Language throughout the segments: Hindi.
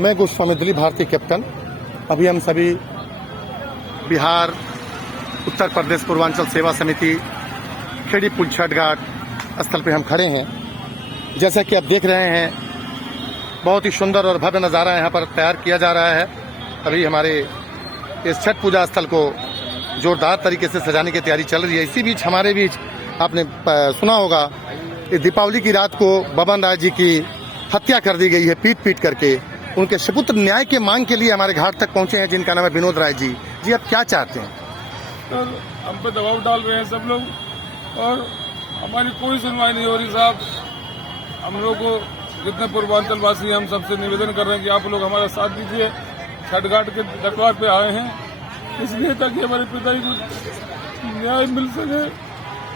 मैं गोस्वामी दिलीप भारती कैप्टन। अभी हम सभी बिहार उत्तर प्रदेश पूर्वांचल सेवा समिति खेड़ी पुल छठ घाट स्थल पे हम खड़े हैं। जैसा कि आप देख रहे हैं, बहुत ही सुंदर और भव्य नज़ारा यहाँ पर तैयार किया जा रहा है। अभी हमारे इस छठ पूजा स्थल को जोरदार तरीके से सजाने की तैयारी चल रही है। इसी बीच हमारे बीच आपने सुना होगा कि दीपावली की रात को बबन राय जी की हत्या कर दी गई है पीट करके। उनके सुपुत्र न्याय के मांग के लिए हमारे घाट तक पहुंचे हैं, जिनका नाम है विनोद राय जी। जी, आप क्या चाहते हैं? सर, हम पे दबाव डाल रहे हैं सब लोग और हमारी कोई सुनवाई नहीं हो रही साहब। हम लोग को जितने पूर्वांचल वासी हैं, हम सबसे निवेदन कर रहे हैं कि आप लोग हमारा साथ दीजिए। छठ घाट के दरबार पे आए हैं इसलिए ताकि हमारे पिताजी को न्याय मिल सके।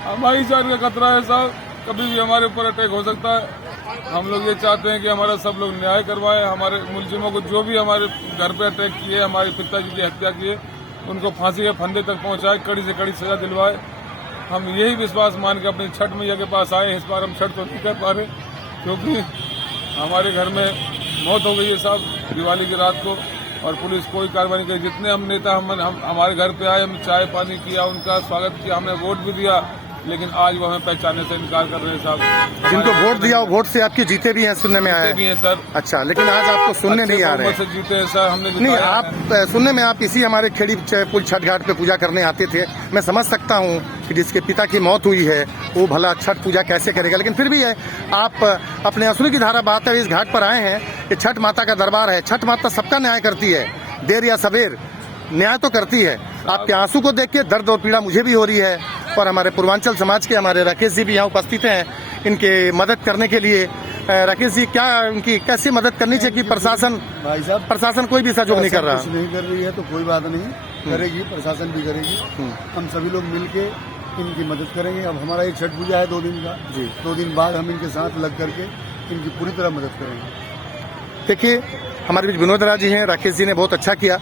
हमारी जान का खतरा है साहब, कभी भी हमारे ऊपर अटैक हो सकता है। हम लोग ये चाहते हैं कि हमारा सब लोग न्याय करवाएं। हमारे मुलजिमों को जो भी हमारे घर पे अटैक किए, हमारे पिताजी की हत्या किए, उनको फांसी के फंदे तक पहुंचाए, कड़ी से कड़ी सजा दिलवाए। हम यही विश्वास मान के अपनी छठ मैया के पास आए हैं। इस बार हम छठ तो नहीं कर पा रहे क्योंकि हमारे घर में मौत हो गई है साहब दिवाली की रात को, और पुलिस कोई कार्रवाई नहीं की। जितने हम नेता हम हमारे घर पे आए, हम चाय पानी किया, उनका स्वागत किया, हमने वोट भी दिया, लेकिन आज वो हमें पहचानने से इनकार कर रहे हैं साहब। जिनको वोट दिया, वो वोट से आपके जीते भी हैं, सुनने में आया भी हैं सर। अच्छा, लेकिन आज आपको सुनने नहीं आ रहे से जीते हैं सर। हमने नहीं, आप सुनने में आप इसी हमारे खेड़ी पुल छठ घाट पे पूजा करने आते थे। मैं समझ सकता हूँ कि जिसके पिता की मौत हुई है वो भला छठ पूजा कैसे करेगा, लेकिन फिर भी है आप अपने आंसू की धारा बहाते हुए इस घाट पर आए हैं। ये छठ माता का दरबार है। छठ माता सबका न्याय करती है, देर या सवेर न्याय तो करती है। आपके आंसू को देख के दर्द और पीड़ा मुझे भी हो रही है, और हमारे पूर्वांचल समाज के हमारे राकेश जी भी यहाँ उपस्थित हैं इनके मदद करने के लिए। राकेश जी, क्या उनकी कैसी मदद करनी चाहिए कि प्रशासन कोई भी सहयोग नहीं कर रहा? कुछ नहीं कर रही है तो कोई बात नहीं, करेगी, प्रशासन भी करेगी। हम सभी लोग मिलके इनकी मदद करेंगे। अब हमारा एक छठ पूजा है 2 दिन का जी, 2 दिन बाद हम इनके साथ लग करके इनकी पूरी तरह मदद करेंगे। देखिए, हमारे बीच विनोद राय जी हैं। राकेश जी ने बहुत अच्छा किया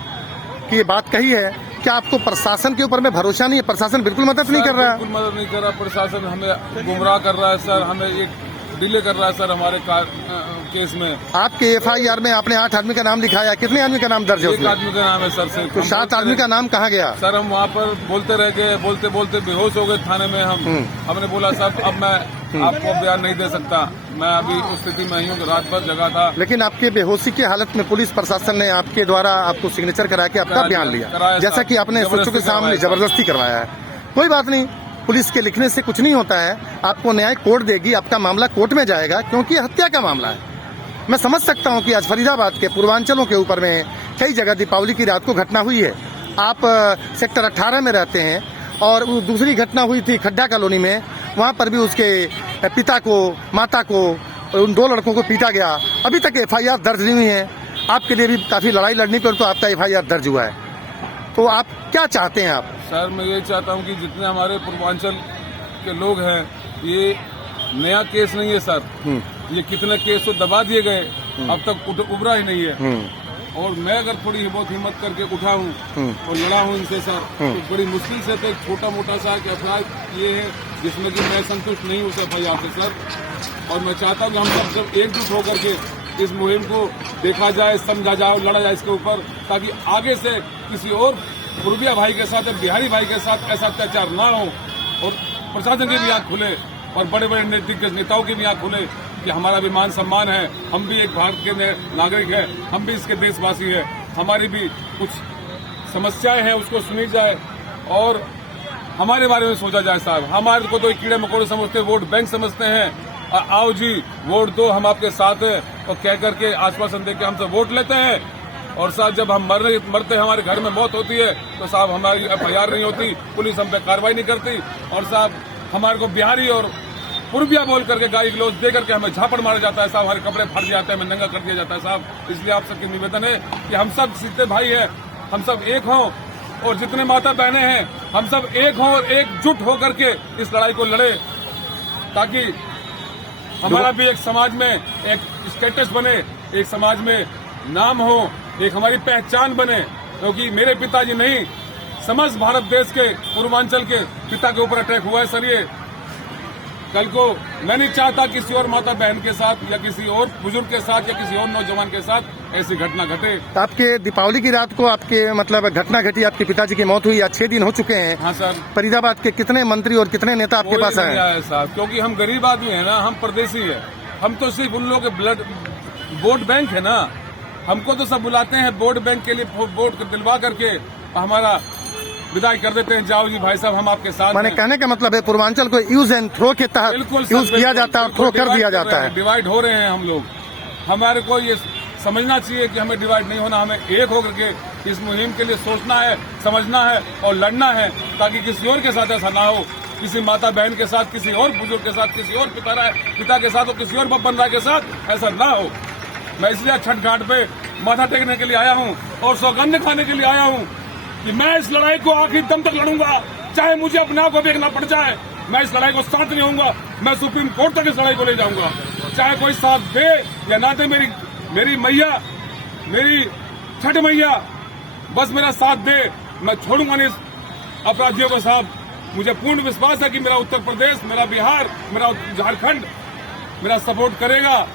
कि ये बात कही है। क्या आपको प्रशासन के ऊपर में भरोसा नहीं है? प्रशासन बिल्कुल मदद नहीं कर रहा है। बिल्कुल मदद नहीं कर रहा प्रशासन, हमें गुमराह कर रहा है सर, हमें एक डिले कर रहा है सर हमारे केस में। आपके एफआईआर में आपने 8 आदमी का नाम लिखाया, कितने आदमी का नाम दर्ज है? 1 आदमी का नाम है सर। से तो 7 आदमी का नाम कहाँ गया? सर हम वहाँ पर बोलते रह गए, बोलते बोलते बेहोश हो गए थाने में। हमने बोला साहब अब मैं आपको बयान नहीं दे सकता, मैं अभी उस स्थिति में ही हूँ, रात भर जगा था। लेकिन आपके बेहोशी की हालत में पुलिस प्रशासन ने आपके द्वारा आपको सिग्नेचर करा के आपका बयान लिया, जैसा कि आपने सोचो के सामने जबरदस्ती करवाया है। कोई बात नहीं, पुलिस के लिखने से कुछ नहीं होता है। आपको न्याय कोर्ट देगी, आपका मामला कोर्ट में जाएगा, क्योंकि हत्या का मामला है। मैं समझ सकता हूँ कि आज फरीदाबाद के पूर्वांचलों के ऊपर में कई जगह दीपावली की रात को घटना हुई है। आप सेक्टर 18 में रहते हैं, और दूसरी घटना हुई थी खड्डा कॉलोनी में। वहाँ पर भी उसके पिता को, माता को, उन 2 लड़कों को पीटा गया। अभी तक एफआईआर दर्ज नहीं हुई है। आपके लिए भी काफी लड़ाई लड़नी पर तो आपका एफआईआर दर्ज हुआ है। तो आप क्या चाहते हैं? आप सर, मैं ये चाहता हूँ कि जितने हमारे पूर्वांचल के लोग हैं, ये नया केस नहीं है सर। ये कितने केस तो दबा दिए गए, अब तक उभरा ही नहीं है। और मैं अगर थोड़ी बहुत हिम्मत करके उठा हूँ और लड़ा हूँ इनसे सर, तो बड़ी मुश्किल से तो एक छोटा मोटा सा एफआईआर ये है जिसमें कि मैं संतुष्ट नहीं हूँ एफआईआर से सर। और मैं चाहता हूँ कि हम सब एकजुट होकर के इस मुहिम को देखा जाए, समझा जाए, लड़ा जाए इसके ऊपर, ताकि आगे से किसी और पूर्विया भाई के साथ या बिहारी भाई के साथ ऐसा अत्याचार ना हो, और प्रशासन की भी आंख खुले और बड़े बड़े दिग्गज नेताओं की भी आंख खुले कि हमारा भी मान सम्मान है, हम भी एक भारत के नागरिक है, हम भी इसके देशवासी है, हमारी भी कुछ समस्याएं हैं उसको सुनी जाए और हमारे बारे में सोचा जाए साहब। हमारे को तो कीड़े मकोड़े समझते, वोट बैंक समझते हैं। आओ जी वोट दो, हम आपके साथ हैं, और कह करके आश्वासन देके हमसे वोट लेते हैं। और साहब जब हम मरते हमारे घर में मौत होती है तो साहब हमारी एफआईआर नहीं होती, पुलिस हम पे कार्रवाई नहीं करती, और साहब हमारे को बिहारी और पूर्विया बोल करके गाली गलौज दे करके हमें झापड़ मारा जाता है साहब, हमारे कपड़े फट जाते हैं, हमें नंगा कर दिया जाता है साहब। इसलिए आप सबके निवेदन है कि हम सब सीधे भाई हैं, हम सब एक हों, और जितने माता बहनें हैं हम सब एक हों और एकजुट होकर के इस लड़ाई को लड़े, ताकि हमारा भी एक समाज में एक स्टेटस बने, एक समाज में नाम हो, एक हमारी पहचान बने। क्योंकि मेरे पिताजी नहीं, समस्त भारत देश के पूर्वांचल के पिता के ऊपर अटैक हुआ है सर। ये कल को मैं नहीं चाहता किसी और माता बहन के साथ या किसी और बुजुर्ग के साथ या किसी और नौजवान के साथ ऐसी घटना घटे। तो आपके दीपावली की रात को आपके मतलब घटना घटी, आपके पिताजी की मौत हुई, आज 6 दिन हो चुके हैं। हाँ सर। फरीदाबाद के कितने मंत्री और कितने नेता आपके पास आए हैं? साहब क्योंकि हम गरीब आदमी है ना, हम परदेसी है, हम तो सिर्फ उन लोगों के ब्लड वोट बैंक है ना, हमको तो सब बुलाते हैं वोट बैंक के लिए, वोट दिलवा करके हमारा विदाई कर देते हैं, जाओ जी भाई साहब हम आपके साथ। मैंने कहने का मतलब है पूर्वांचल को यूज एंड थ्रो के तहत यूज किया जाता है और थ्रो कर दिया जाता है। डिवाइड हो रहे हैं हम लोग। हमारे को ये समझना चाहिए कि हमें डिवाइड नहीं होना, हमें एक होकर के इस मुहिम के लिए सोचना है, समझना है और लड़ना है, ताकि किसी और के साथ ऐसा ना हो, किसी माता बहन के साथ, किसी और बुजुर्ग के साथ, किसी और पिता के साथ और किसी और बब्बन राय के साथ ऐसा ना हो। मैं इसलिए छठ घाट पे माथा टेकने के लिए आया हूँ और सौगंध खाने के लिए आया हूँ कि मैं इस लड़ाई को आखिर दम तक लड़ूंगा, चाहे मुझे अपने आप को देखना पड़ जाए। मैं इस लड़ाई को साथ नहीं होऊंगा, मैं सुप्रीम कोर्ट तक इस लड़ाई को ले जाऊंगा, चाहे कोई साथ दे या ना दे। मेरी मैया, मेरी छठ मैया बस मेरा साथ दे, मैं छोड़ूंगा नहीं इस अपराधियों को। साहब मुझे पूर्ण विश्वास है कि मेरा उत्तर प्रदेश, मेरा बिहार, मेरा झारखंड मेरा सपोर्ट करेगा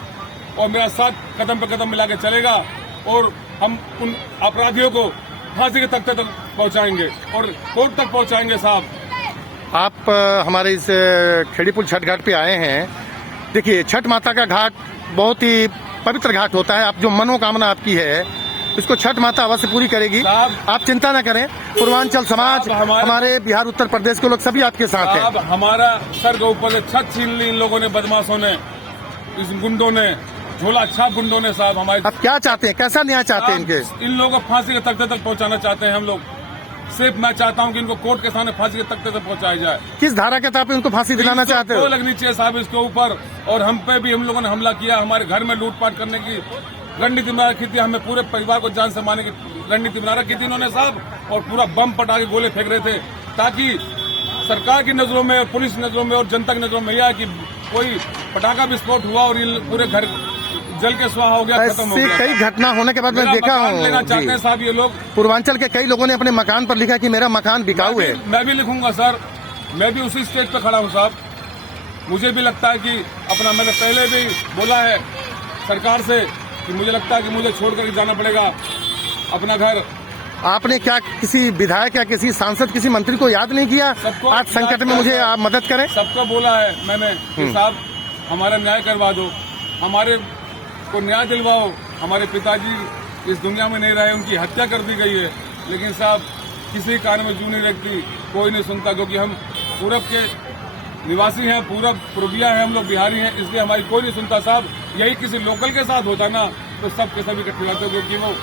और मेरा साथ कदम पे कदम मिला के चलेगा और हम उन अपराधियों को फांसी के तख्ते तक पहुंचाएंगे और कोर्ट तक पहुंचाएंगे। साहब आप हमारे इस खेड़ीपुल छठ घाट पे आए हैं। देखिए छठ माता का घाट बहुत ही पवित्र घाट होता है। आप जो मनोकामना आपकी है इसको छठ माता अवश्य पूरी करेगी, आप चिंता न करें। पूर्वांचल समाज, हमारे बिहार उत्तर प्रदेश के लोग सभी आपके साथ हैं। अब हमारा सर के ऊपर से छत छीन ली इन लोगों ने, बदमाशों ने, इस गुंडों ने, झोला छाप गुंडों ने। साहब हमारे आप क्या चाहते हैं, कैसा न्याय चाहते हैं इनके? इन लोगों को फांसी के तख्ते तक पहुंचाना चाहते हैं हम लोग। सिर्फ मैं चाहता हूं कि इनको कोर्ट के सामने फांसी के तख्ते तक पहुंचाया जाए। किस धारा के तहत इनको फांसी दिलाना चाहते हो? लगनी चाहिए साहब इसके ऊपर। और हम पे भी हम लोगों ने हमला किया, हमारे घर में लूटपाट करने की रणनीति बना रखी थी, हमें पूरे परिवार को जान से मारने की रणनीति बना रखी थी इन्होंने साहब, और पूरा बम पटाखे गोले फेंक रहे थे ताकि सरकार की नजरों में, पुलिस की नजरों में और जनता की नजरों में यह कि कोई पटाखा विस्फोट हुआ और ये पूरे घर जल के स्वाहा हो गया, खत्म हो गया। कई घटना होने के बाद मैं देखा हूँ लेना चाहते हैं साहब ये लोग। पूर्वांचल के कई लोगों ने अपने मकान पर लिखा कि मेरा मकान बिकाऊ है। मैं भी लिखूंगा सर, मैं भी उसी स्टेज पे खड़ा हूँ साहब। मुझे भी लगता है कि अपना, मैंने पहले भी बोला है सरकार से कि मुझे लगता है कि मुझे छोड़ कर जाना पड़ेगा अपना घर। आपने क्या किसी विधायक या किसी सांसद, किसी मंत्री को याद नहीं किया आज संकट में मुझे आप मदद करें? सबको बोला है मैंने कि साहब हमारा न्याय करवा दो, हमारे को न्याय दिलवाओ। हमारे पिताजी इस दुनिया में नहीं रहे, उनकी हत्या कर दी गई है, लेकिन साहब किसी कान में जू नहीं लगती, कोई नहीं सुनता, क्योंकि हम पूरब के निवासी हैं, पूर्विया हैं, हम लोग बिहारी हैं, इसलिए हमारी कोई नहीं सुनता साहब। यही किसी लोकल के साथ होता ना तो सब के सब इकट्ठे रहते, क्योंकि वो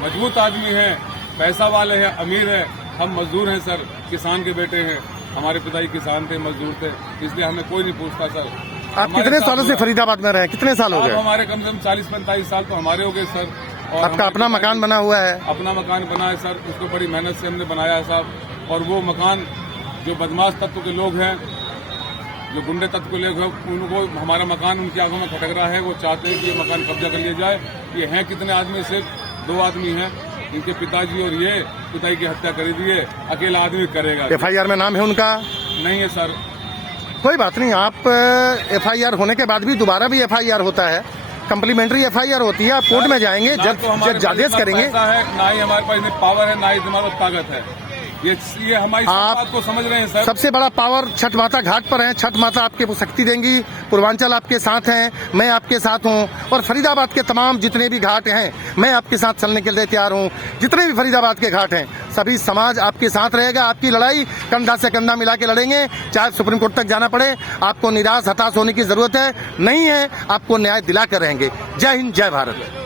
मजबूत आदमी है, पैसा वाले हैं, अमीर है। हम मजदूर हैं सर, किसान के बेटे हैं, हमारे पिताजी किसान थे, मजदूर थे, इसलिए हमें कोई नहीं पूछता सर। आप कितने सालों से फरीदाबाद में रहे, कितने साल हो गए? हमारे कम से कम 40-45 साल तो हमारे हो गए सर। और आपका अपना मकान बना हुआ है? अपना मकान बना है सर, उसको बड़ी मेहनत से हमने बनाया है साहब। और वो मकान जो बदमाश तत्व के लोग हैं, जो गुंडे तत्व के लोग हैं, उनको हमारा मकान उनकी आंखों में खटक रहा है। वो चाहते हैं कि ये मकान कब्जा कर लिया जाए। ये हैं कितने आदमी? सिर्फ 2 आदमी हैं, इनके पिताजी और ये पिताजी की हत्या करी दी है। अकेला आदमी करेगा। FIR में नाम है उनका? नहीं है सर। कोई बात नहीं, आप FIR होने के बाद भी दोबारा भी FIR होता है, कम्प्लीमेंट्री FIR होती है, आप कोर्ट में जाएंगे, जज आदेश करेंगे। ना ही हमारे पास इतनी पावर है, ना ही हमारे पास ताकत है। ये हमारी बात को समझ रहे हैं सर। सबसे बड़ा पावर छठ माता घाट पर है। छठ माता आपके शक्ति देंगी, पूर्वांचल आपके साथ हैं, मैं आपके साथ हूं, और फरीदाबाद के तमाम जितने भी घाट हैं मैं आपके साथ चलने के लिए तैयार हूं। जितने भी फरीदाबाद के घाट हैं सभी समाज आपके साथ रहेगा। आपकी लड़ाई कंधा से कंधा मिला के लड़ेंगे, चाहे सुप्रीम कोर्ट तक जाना पड़े। आपको निराश हताश होने की जरूरत है नहीं है, आपको न्याय दिला कर रहेंगे। जय हिंद, जय भारत।